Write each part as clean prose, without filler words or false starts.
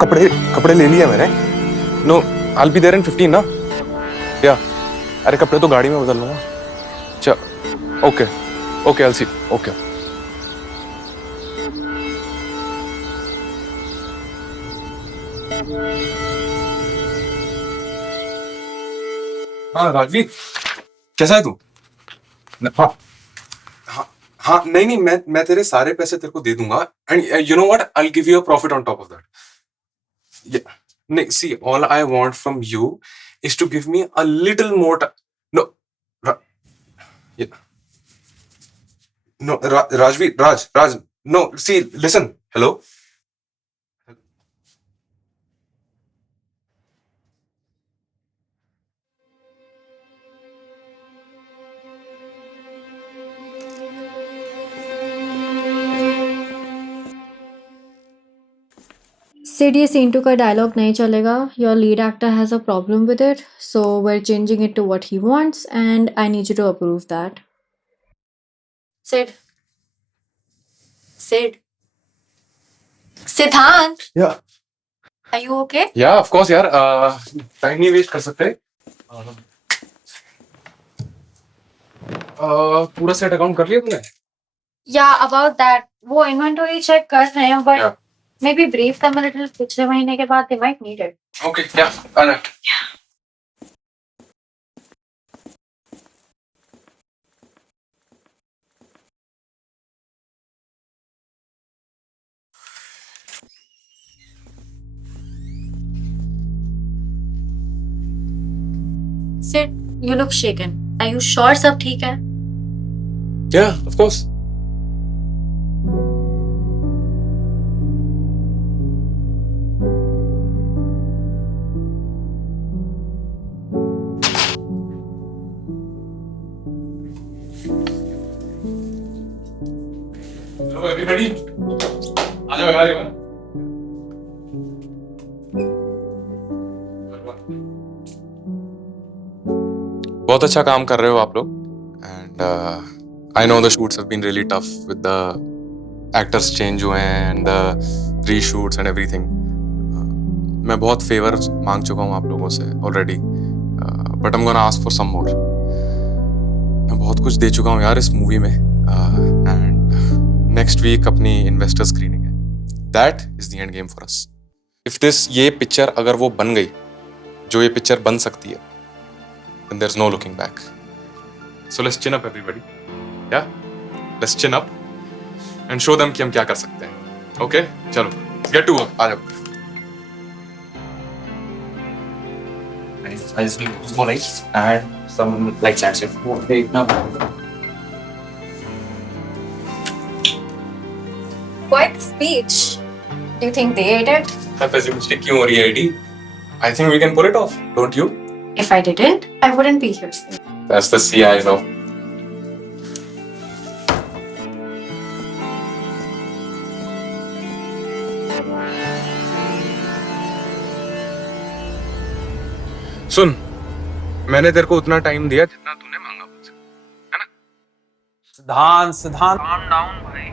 कपड़े कपड़े ले लिया मैंने। No, I will be there in 15 ना। या अरे कपड़े तो गाड़ी में बदल लूंगा। चल okay okay, I will see. Okay हाँ राजवीर, कैसा है तू? हाँ हाँ हाँ, नहीं नहीं, मैं तेरे सारे पैसे तेरे को दे दूंगा। And you know what, I will give you a profit on top of that. नहीं, see, all I want from you is to give me a little more. No no, Rajveer, Raj, no, see, listen, hello. Sid ये scene 2 का dialogue नहीं चलेगा. Your lead actor has a problem with it, so we are changing it to what he wants and I need you to approve that. Sid. Sid. Siddhant, Yeah, are you okay? yeah, of course यार, time नहीं waste कर सकते। पूरा set account कर लिया तूने? Yeah, about that. वो inventory check कर रहे हैं, but Yeah. maybe brief them a little. पिछले महीने के बाद they might need it. Okay, yeah, आना। Sid, you look shaken. Are you sure सब ठीक है? Yeah, of course. Hello everybody, आ जाओ यार एक बार। बहुत अच्छा काम कर रहे हो आप लोग। And I know the shoots have been really tough with the actors change हुए हैं and the reshoots and everything. मैं बहुत फेवर मांग चुका हूँ आप लोगों से already, but I am gonna ask for some more. मैं बहुत कुछ दे चुका हूँ यार इस मूवी में, एंड नेक्स्ट वीक अपनी इन्वेस्टर स्क्रीनिंग है। That is the end game for us. If this, ये पिक्चर अगर वो बन गई जो ये पिक्चर बन सकती है, then there's no looking back. So let's chin up everybody. Yeah? Let's chin up and show them कि हम क्या कर सकते हैं. Okay? चलो, get to work. आ जाओ. I just need more lights and some lights and stuff. Okay, now. Quite the speech. Do you think they ate it? अब ऐसी मिस्टेक क्यों हो रही है ID? I think we can pull it off. Don't you? If I didn't, I wouldn't be here. That's the CI, know. सुन, मैंने तेरे को उतना टाइम दिया जितना तूने मांगा मुझसे, है ना? सिद्धांत calm down भाई।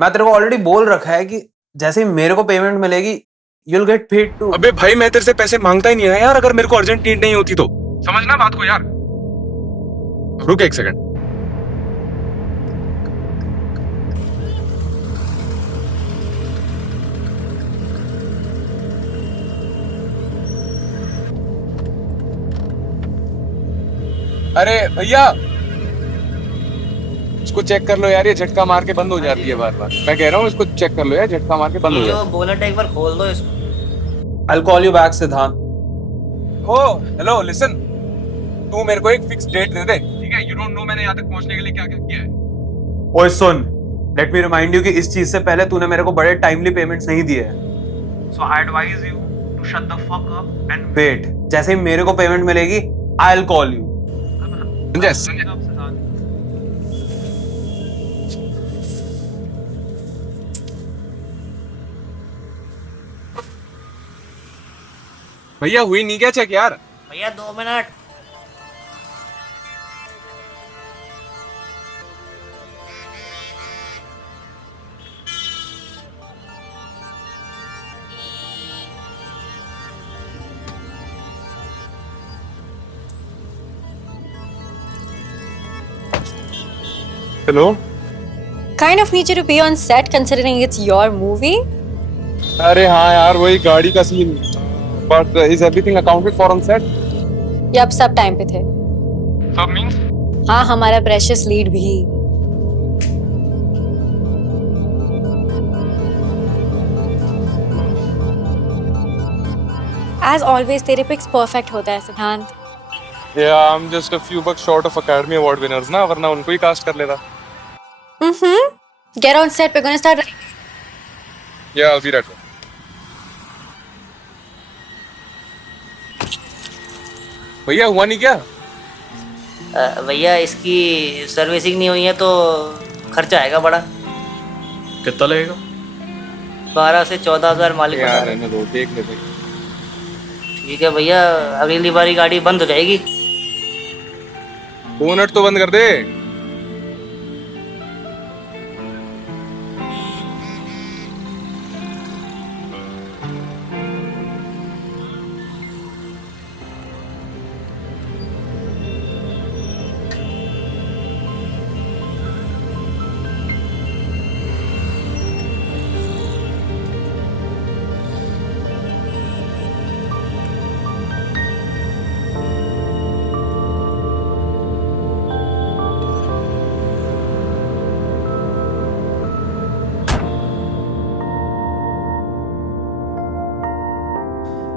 मैं तेरे को ऑलरेडी बोल रखा है कि जैसे ही मेरे को पेमेंट मिलेगी you'll get paid too। अबे भाई, मैं तेरे से पैसे मांगता ही नहीं है यार, अगर मेरे को अर्जेंट नीड नहीं होती तो। समझना बात को यार। रुक एक सेकंड। अरे भैया, इसको चेक कर लो यार, ये झटका मार के बंद हो जाती है बार बार। मैं कह रहा हूँ इसको चेक कर लो यार, झटका मार के बंद हो जाती है। जो बोनट एक बार खोल दो इसको। I'll call you back सिद्धांत। ओ हेलो, लिसन, तू मेरे को एक फिक्स डेट दे दे, ठीक है? यू डोंट नो मैंने यहाँ तक पहुँचने के लिए क्या क्या किया है। ओए सुन, लेट मी रिमाइंड यू कि इस चीज से पहले तूने मेरे को बड़े टाइमली पेमेंट्स नहीं दिए हैं। So I advise you to shut the fuck up and wait। जैसे ही मेरे को पेमेंट मिलेगी, I'll call you। संजय, भैया हुई नहीं क्या चेक यार? भैया 2 minute. Hello? Kind of need you to be on set considering it's your movie. अरे हाँ यार वही गाड़ी का scene. But is everything accounted for on set? ये अब सब टाइम पे थे. Sub means? हाँ, हमारा प्रेशियस लीड भी. As always, तेरे पिक्स परफेक्ट होता है सिद्धांत. Yeah, I'm just a few bucks short of Academy Award winners ना, वरना उनको ही कास्ट कर लेता. Get on set. We're gonna start. Yeah, I'll be right back. भैया हुआ नहीं क्या? भैया इसकी सर्विसिंग नहीं हुई है तो खर्चा आएगा बड़ा. कितना लगेगा? 12 से 14,000 मालिक बता यार रहे हैं. रहने दो, देख लेते. ठीक है भैया, अगली बारी गाड़ी बंद हो जाएगी. बोनट तो बंद कर दे.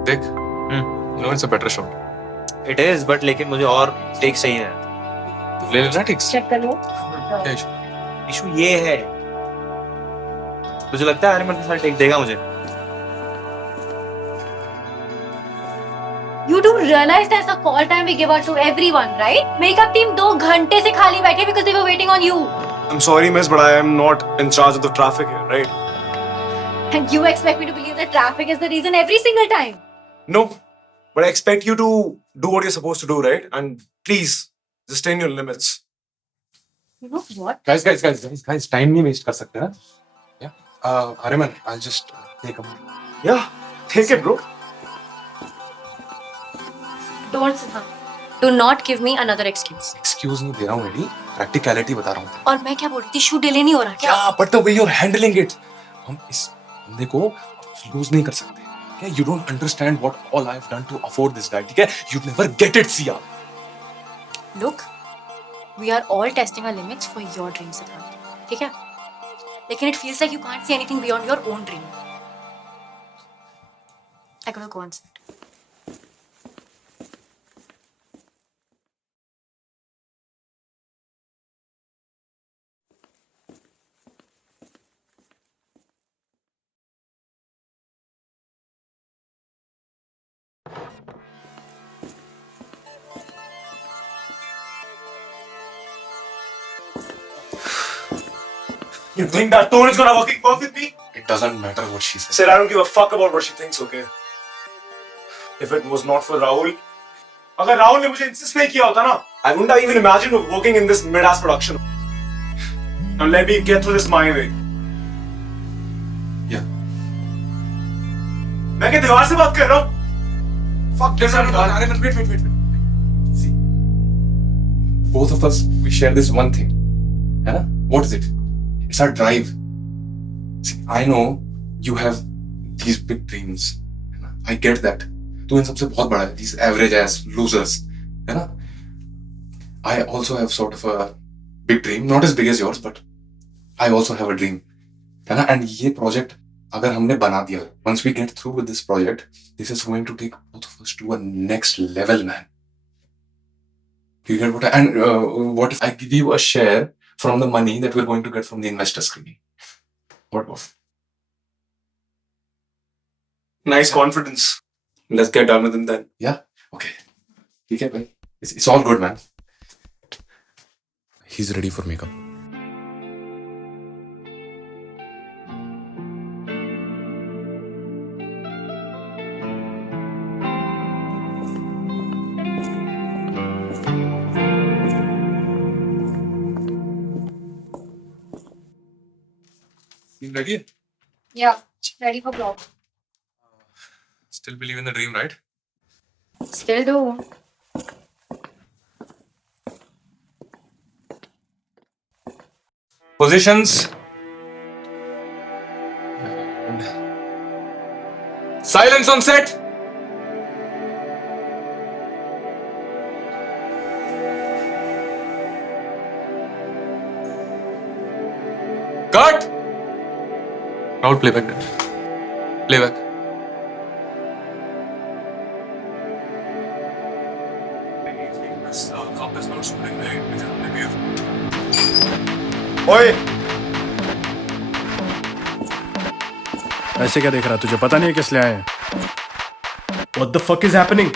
देख. No, it's a better shot. It is, but लेकिन मुझे और टेक चाहिए. ले लेना ठीक से. Check कर लो. क्या issue? इशू ये है, मुझे लगता है आर्यमन के साथ टेक देगा मुझे. You do realize there's a call time we give out to everyone, right? Makeup team 2 घंटे से खाली बैठे because they were waiting on you. I'm sorry, miss, but I am not in charge of the traffic here, right? And you expect me to believe that traffic is the reason every single time? No, but I expect you to do what you're supposed to do, right? And please, just stay in your limits. You know what? Guys, time नहीं waste कर सकते ना. Yeah. Ariman, I'll just take a moment. Yeah, take it, bro. Don't sit down. Do not give me another excuse. Excuse नहीं दे रहा हूँ AD. Practicality बता रहा हूँ. और मैं क्या बोल रही थी? शूट डिले नहीं हो रहा क्या? Yeah, but the way you're handling it, हम इस बंदे को lose नहीं कर सकते. Okay, you don't understand what all I've done to afford this guy. ठीक है? You'd never get it, Sia. Look, we are all testing our limits for your dream, Siddhant. ठीक है? लेकिन it feels like you can't see anything beyond your own dream. I gotta go on set. You think that tone is gonna work with me? It doesn't matter what she says. Said I don't give a fuck about what she thinks, okay? If it was not for Rahul, अगर राहुल ने मुझे insist नहीं किया होता ना, I wouldn't have even imagined working in this mid-ass production. Now let me get through this my way. Yeah. मैं क्या दीवार से बात कर रहा हूँ? Fuck this, Ariman, wait. See, both of us, we share this one thing. है ना? What is it? It's our drive. See, I know you have these big dreams. है ना? I get that. तू इन सबसे बहुत बड़ा है. These average ass losers. है ना? I also have sort of a big dream, not as big as yours, but I also have a dream. है ना? And ये project अगर हमने बना दिया, once we get through with this project, this is going to take both of us to a next level, man. Do you get what and what if I give you a share from the money that we're going to get from the investor screening? What of? Nice confidence. Let's get done with it then. Yeah? Okay. ठीक है भाई. It's all good, man. He's ready for makeup. You ready? Yeah, ready for vlog. Still believe in the dream, right? Still do. Positions. Silence on set. Cut. Out. Playback. Playback. ओए ऐसे क्या देख रहा, तुझे पता नहीं है किस लिए आए हैं? What the fuck is happening?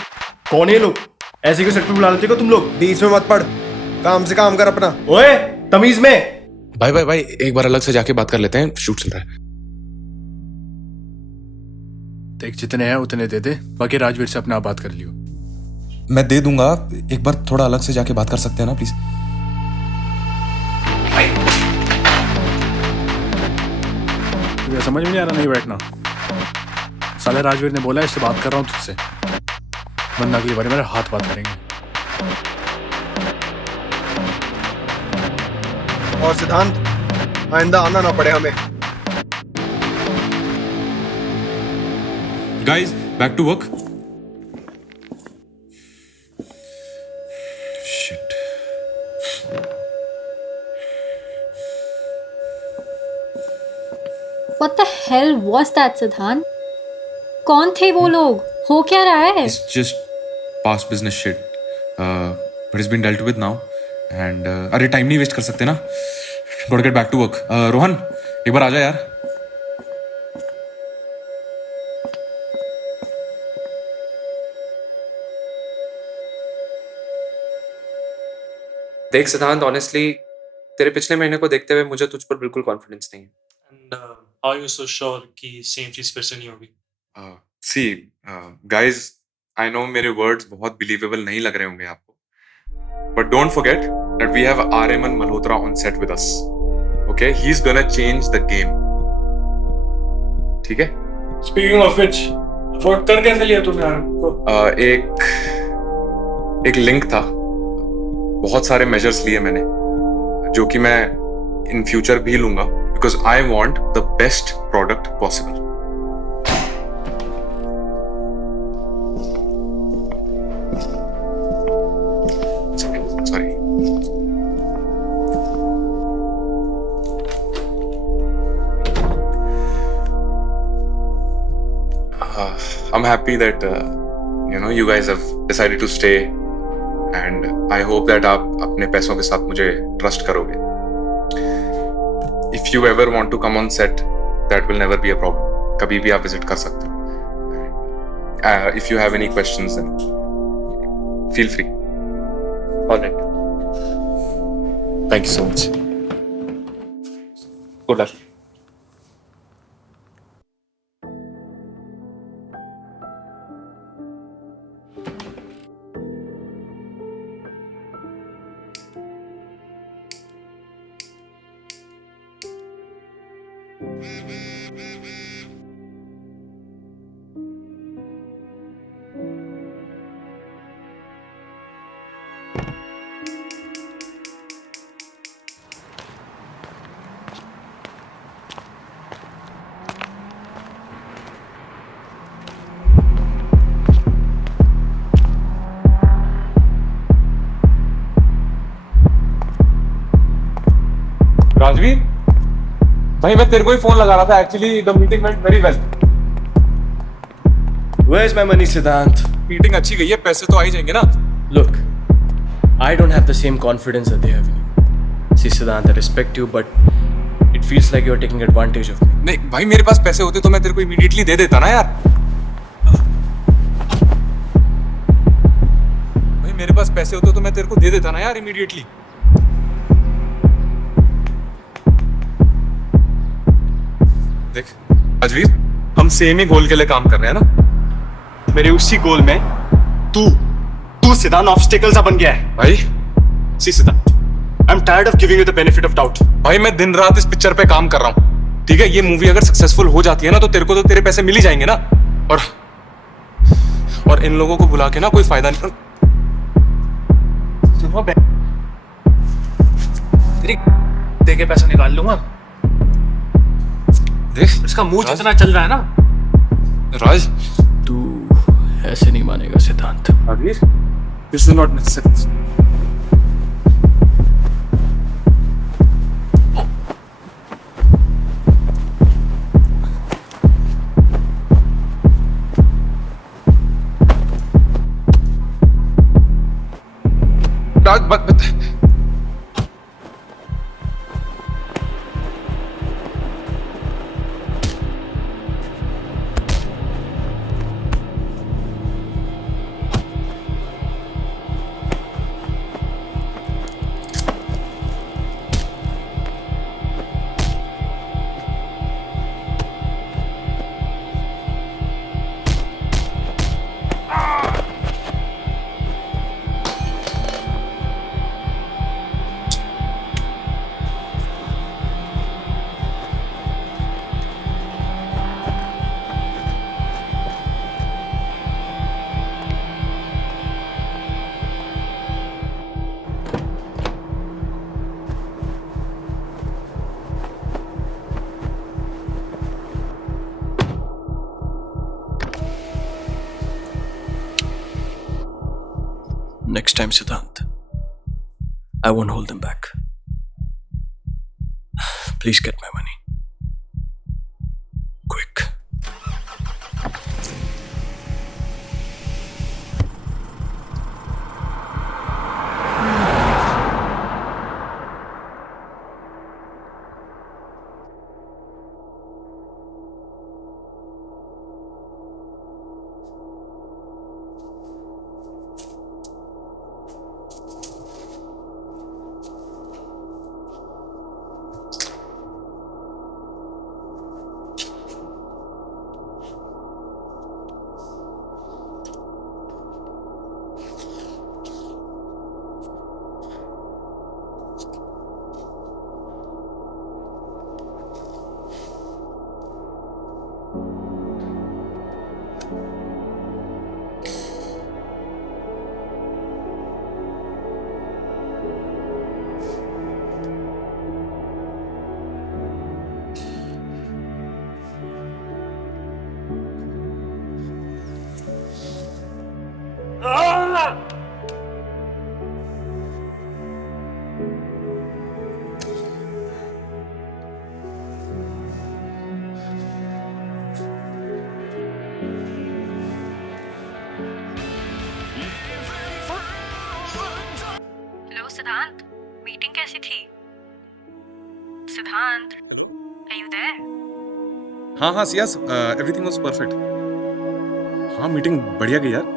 कौन है ये लोग? ऐसे क्यों सेट पे बुला लेते हो तुम लोग? बीच में मत पड़, काम से काम कर अपना। ओए तमीज में। भाई एक बार अलग से जाके बात कर लेते हैं, शूट चल रहा है। देख जितने हैं उतने दे दे, बाकी राजवीर से अपना बात कर लियो। मैं दे दूंगा, एक बार थोड़ा अलग से जाके बात कर सकते हैं ना प्लीज। तुझे समझ में नहीं आ रहा नहीं बैठना? साले राजवीर ने बोला इससे बात कर रहा हूँ तुझसे, वरना अगली बार मेरे हाथ बात करेंगे। और सिद्धांत, आइंदा आना ना पड़े हमें। Guys, back to work. Shit. What the hell was that, सिद्धांत? कौन थे वो लोग? हो क्या रहा है? It's just past business shit. But it's been dealt with now. And अरे टाइम नहीं वेस्ट कर सकते ना। Gotta get back to work. Rohan, एक बार आजा यार। देख सिद्धांत, ऑनेस्टली तेरे पिछले महीने को देखते हुए मुझे तुझ पर बिल्कुल कॉन्फिडेंस नहीं है। And how are you so sure कि सेम चीज फिर से नहीं होगी? See, guys, I know मेरे words बहुत believable नहीं लग रहे होंगे आपको, but don't forget that we have Aryaman Malhotra on set with us. Okay, he's gonna change the game. ठीक है? Speaking of which, अफोर्ड कर कैसे लिया तूने यार को? एक लिंक था, बहुत सारे मेजर्स लिए मैंने, जो कि मैं इन फ्यूचर भी लूंगा, because I want the best product possible. Sorry. I'm happy that you guys have decided to stay, and I hope that आप अपने पैसों के साथ मुझे ट्रस्ट करोगे. If you ever want to come on set, that will never be a problem. कभी भी आप विजिट कर सकते हो. If you have any questions, then feel free. All right. Thank you so much. Good luck. Rajveer भाई, मैं तेरे को ही फोन लगा रहा था. Actually the meeting went very well. Where's my money, Siddhant? Meeting अच्छी गई है, पैसे तो आ ही जाएंगे ना. Look, I don't have the same confidence that they have in you. See, Siddhant, I respect you, but it feels like you're taking advantage of me. नहीं भाई, मेरे पास पैसे होते तो मैं तेरे को इमीडिएटली दे देता ना यार. भाई मेरे पास पैसे होते तो मैं तेरे को दे देता ना यार इमीडिएटली. देख राजवीर, हम सेम ही गोल के लिए काम कर रहे हैं ना. मेरे उसी गोल में तू सिद्धांत ऑब्स्टेकल सा बन गया है भाई सी सिद्धांत, I am tired of giving you the benefit of doubt. भाई मैं दिन रात इस पिक्चर पे काम कर रहा हूँ, ठीक है. ये मूवी अगर सक्सेसफुल हो जाती है ना, तो तेरे को तो तेरे पैसे मिल ही जाएंगे ना. और इन लोगों को बुला के ना कोई फायदा नहीं. दे के पैसा निकाल लूंगा। देख इसका मुंह राज। जितना चल रहा है ना। राज, तू ऐसे नहीं मानेगा सिद्धांत। अभी दिस इज नॉट नेसेसरी। राज, बत Next time, Siddhant, I won't hold them back. Please get my money. Quick. Hello सिद्धांत, मीटिंग कैसी थी? सिद्धांत, are you there? हाँ हाँ सियास, एवरीथिंग वाज परफेक्ट। हाँ मीटिंग बढ़िया गई यार।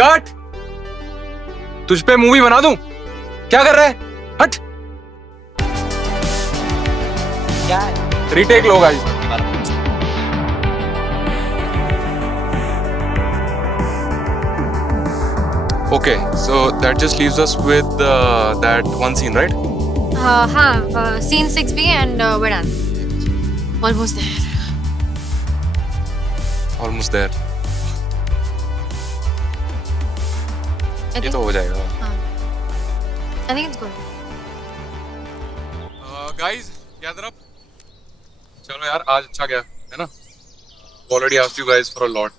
कट। तुझ पे मूवी बना दूं? क्या कर रहा है? हट। क्या है? Retake low guys. Okay, so that just leaves us with that one scene, right? Scene 6B and we're done. Almost there. Almost there. ये तो हो जाएगा। I think it's good. Guys, gather up. चलो यार, आज अच्छा गया है ना? Already asked you guys for a lot.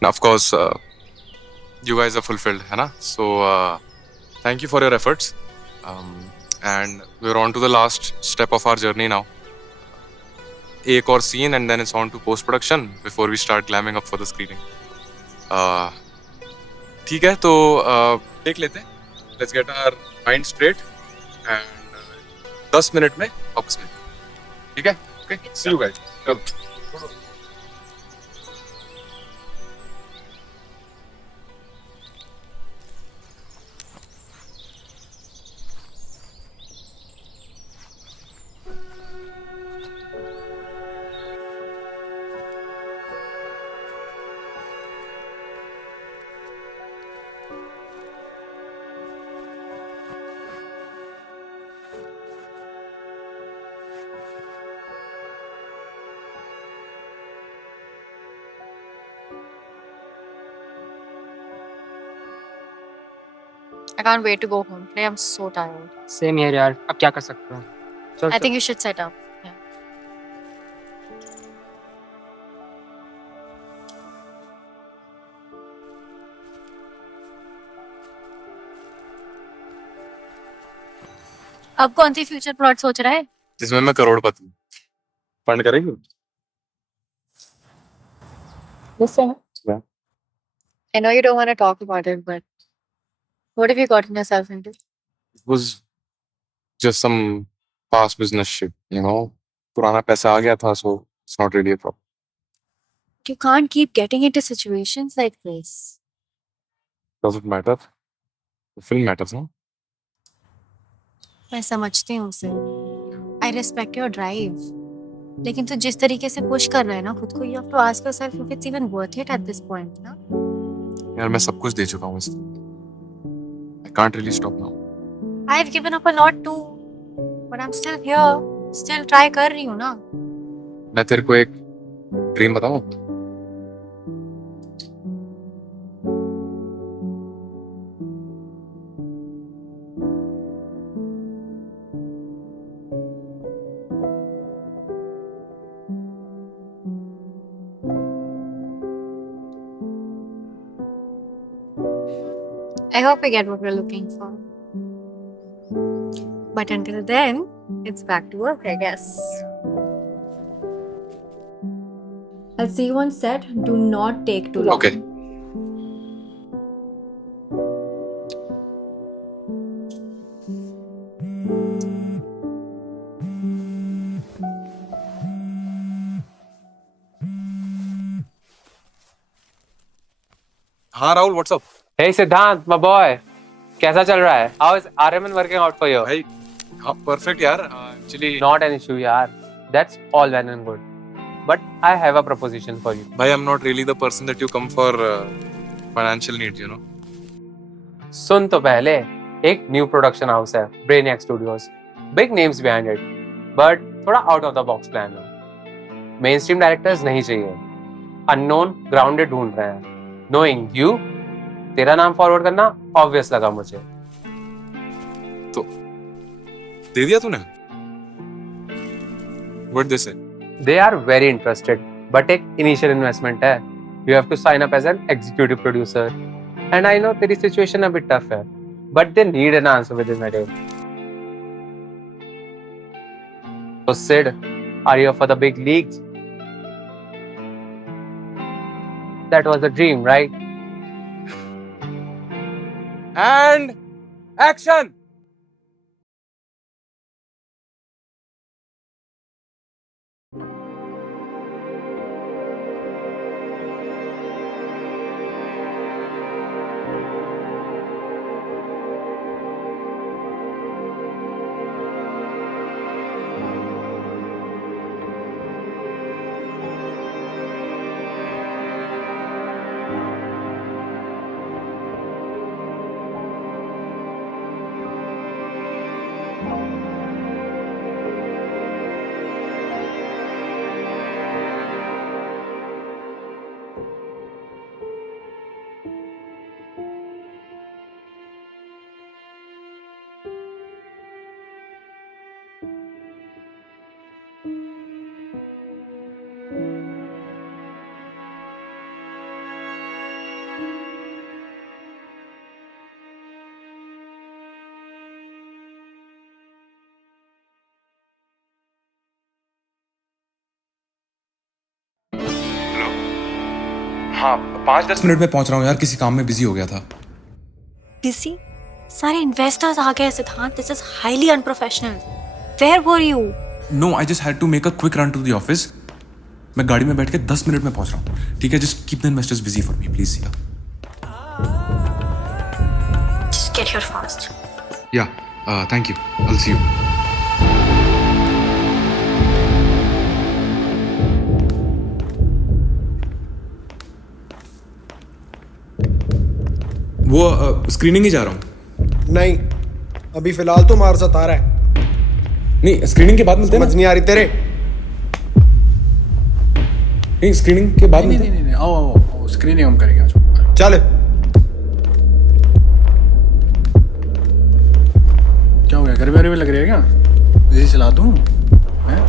And of course, you guys are fulfilled, है ना? So thank you for your efforts. And we're on to the last step of our journey now. एक और scene and then it's on to post production before we start glamming up for the screening. ठीक है, तो देख लेते हैं। Let's get our mind straight and 10 minute में वापस में। ठीक है? Okay, see you guys. चलो। I can't wait to go home. Today I'm so tired. Same here यार, अब क्या कर सकते हो? चल I think you should set up. Yeah. अब कौन सी फ्यूचर प्लॉट सोच रहा है? जिसमें मैं करोड़पति फंड करेंगे। Listen. Yeah. I know you don't want to talk about it, but what have you gotten yourself into? It was just some past business shit, you know. पुराना पैसा आ गया था, so it's not really a problem. You can't keep getting into situations like this. Does it matter? The film matters, no? मैं समझती हूँ उसे. I respect your drive. लेकिन तू जिस तरीके से पुश कर रहा है ना खुद को, you have to ask yourself if it's even worth it at this point, ना? यार मैं सब कुछ दे चुका हूँ इसमें. I can't really stop now. I've given up a lot too, but I'm still here. Still try कर रही हूँ ना. मैं तेरे को एक ड्रीम बताऊँ? I hope we get what we're looking for. But until then, it's back to work, I guess. I'll see you on set. Do not take too long. Okay. हाँ Rahul, what's up? Hey Siddhant, my boy. कैसा चल रहा है? How is RMN working out for you? भाई हाँ perfect यार. Actually Not an issue, यार. That's all well and good. But I have a proposition for you. भाई I'm not really the person that you come for financial needs, you know. सुन तो पहले, एक new production house है, Brainiac Studios. Big names behind it, but थोड़ा out of the box plan है. Mainstream directors नहीं चाहिए. Unknown, grounded ढूंढ रहे हैं. Knowing you, तेरा नाम फॉरवर्ड करना obvious लगा मुझे. तो दे दिया तूने? What they say? They are very interested, but एक initial investment है. You have to sign up as an executive producer. And I know तेरी situation a bit tough है, but they need an answer within a day. So Sid, are you up for the big leagues? That was a dream, right? And action! हाँ 5-10 minute में पहुंच रहा हूँ यार, किसी काम में बिजी हो गया था. Busy? सारे investors आ गए सिद्धांत. This is highly unprofessional. Where were you? No, I just had to make a quick run to the office. मैं गाड़ी में बैठ के 10 मिनट में पहुंच रहा हूँ. ठीक है, just keep the investors busy for me, please. Yeah. Just get here fast. Yeah. Thank you. I'll see you. वो स्क्रीनिंग ही जा रहा हूँ. नहीं, अभी फिलहाल तो मार सता रहा है. नहीं, स्क्रीनिंग के बाद मिलते हैं. समझ नहीं आ रही तेरे. नहीं, स्क्रीनिंग के बाद मिलते हैं. नहीं आओ स्क्रीनिंग हम करेंगे आज. चल. क्या हो गया, गर्मी में लग रही है क्या? इसी चला दूं हैं?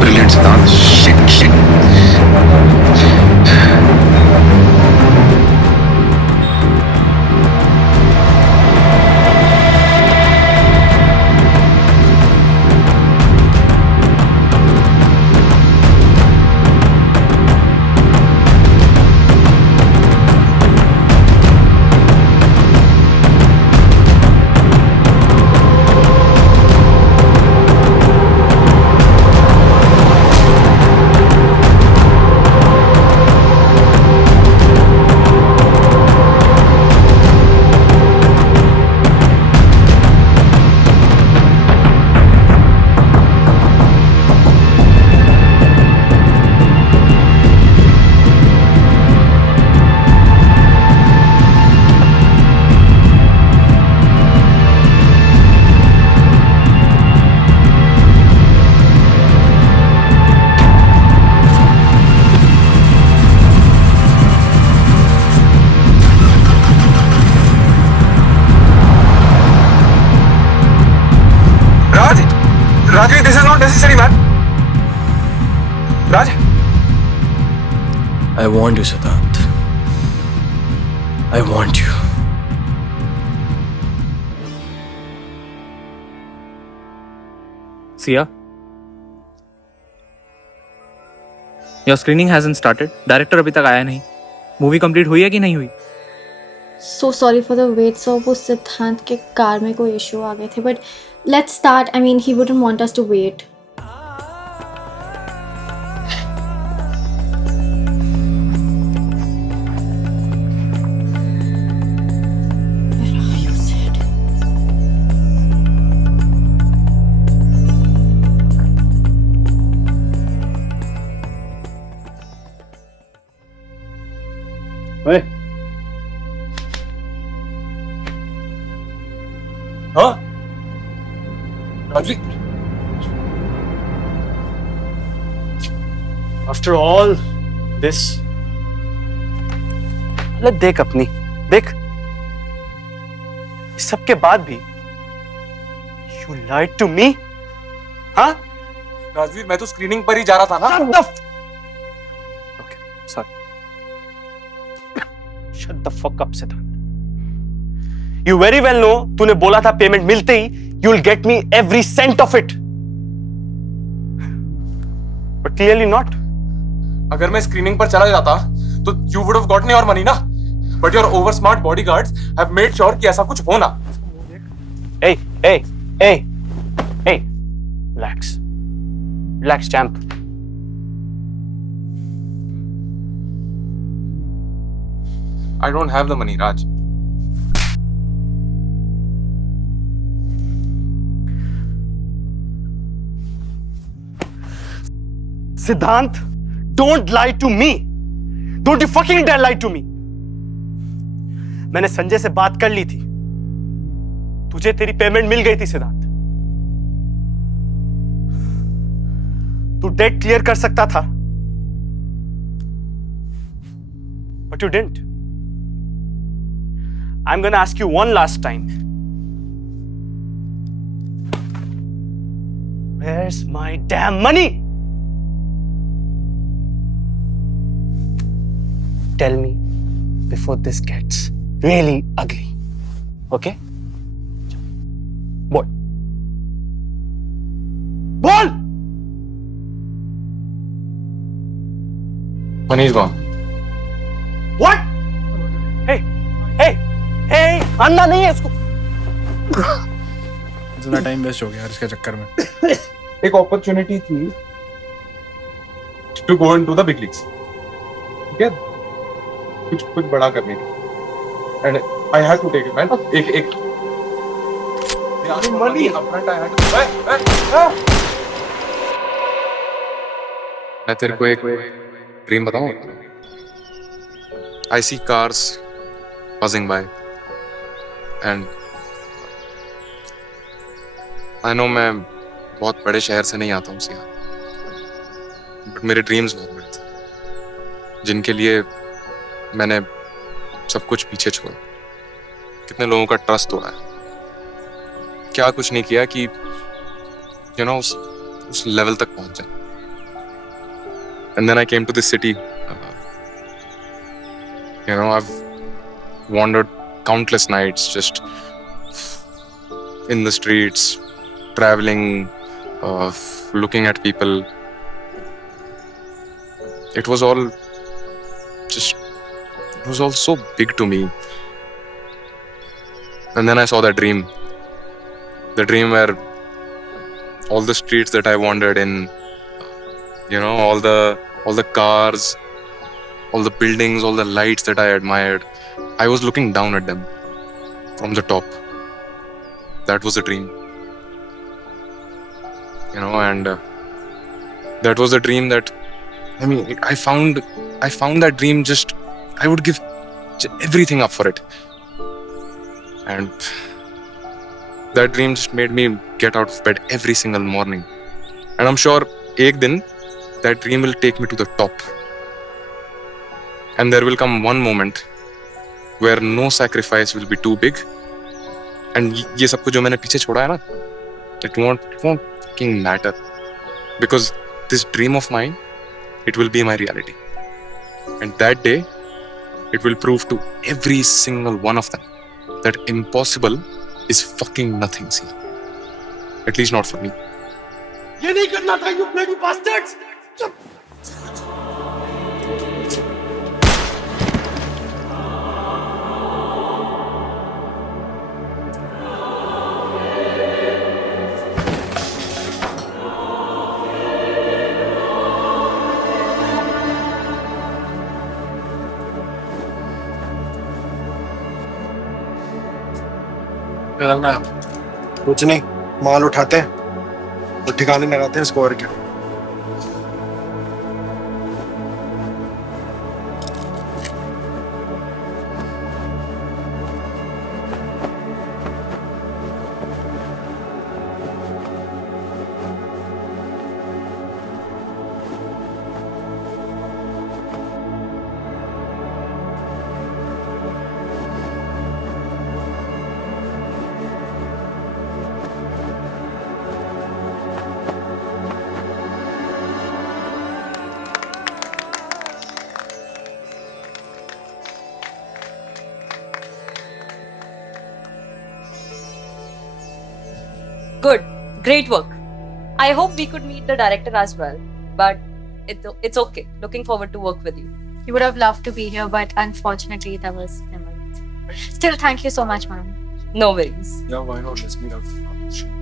Brilliant, Siddhant. Shit. Rajvi, this is not necessary, man. Raj? I want you, Siddhant. I want you. Sia, your screening hasn't started. Director अभी तक आया नहीं. Movie complete हुई है कि नहीं हुई? So sorry for the wait, sir. वो सिद्धांत के कार में कोई इशू आ गए थे, but let's start. I mean, he wouldn't want us to wait. Where are you, Sid? ओए, हाँ? Rajvi? After all this, हालत देख अपनी, देख। इस सब के बाद भी you lied to me, हाँ? राजवीर, मैं तो स्क्रीनिंग पर ही जा रहा था ना। Okay, sorry. Shut the fuck up, Siddhant. You very well know, तूने बोला था पेमेंट मिलते ही you'll get me every cent of it. But clearly not. अगर मैं स्क्रीनिंग पर चला जाता तो you would have gotten your money ना। But your over smart bodyguards have made sure कि ऐसा कुछ हो ना। Hey, relax, champ. I don't have the money, Raj. Siddhant, don't lie to me. Don't you fucking dare lie to me. मैंने संजय से बात कर ली थी. तुझे तेरी पेमेंट मिल गई थी, सिद्धांत. तू डेट क्लियर कर सकता था. But you didn't. I'm gonna ask you one last time. Where's my damn money? Tell me before this gets really ugly. Okay? Bol. Money is gone. What? Hey, hey, hey, अंधा नहीं है इसको. इतना time waste हो गया यार इसके चक्कर में. एक अपॉर्चुनिटी थी to go into the big leagues. ठीक है? कुछ बड़ा करने की. And I had to take it, man. एक money upfront I had to. मैं तेरे को एक ड्रीम बताऊं. I see cars buzzing by and I know मैं बहुत बड़े शहर से नहीं आता हूँ सिया, बट मेरे ड्रीम्स बहुत बड़े थे जिनके लिए मैंने सब कुछ पीछे छोड़ा. कितने लोगों का ट्रस्ट तोड़ा है, क्या कुछ नहीं किया कि यू नो उस लेवल तक पहुंच जाए. And then I came to this city. You know, I've wandered countless nights just in the streets, traveling, looking at people. It was all so big to me. And then I saw that dream. The dream where all the streets that I wandered in, you know, all the cars, all the buildings, all the lights that I admired, I was looking down at them from the top. That was a dream, you know, and that was a dream that, I mean, I found that dream just, I would give everything up for it. And that dream just made me get out of bed every single morning. And I'm sure ek din that dream will take me to the top. And there will come one moment where no sacrifice will be too big. And ये सब कुछ जो मैंने पीछे छोड़ा है ना, it won't fucking matter. Because this dream of mine, it will be my reality. And that day, it will prove to every single one of them that impossible is fucking nothing, see. At least not for me. ये नहीं करना था, you bloody bastards! कुछ नहीं, माल उठाते हैं और ठिकाने लगाते हैं इसको. और क्या Good. Great work. I hope we could meet the director as well. But it's okay. Looking forward to work with you. You would have loved to be here, but unfortunately, that was never. Still, thank you so much, ma'am. No worries. Yeah, why not? Let's meet up.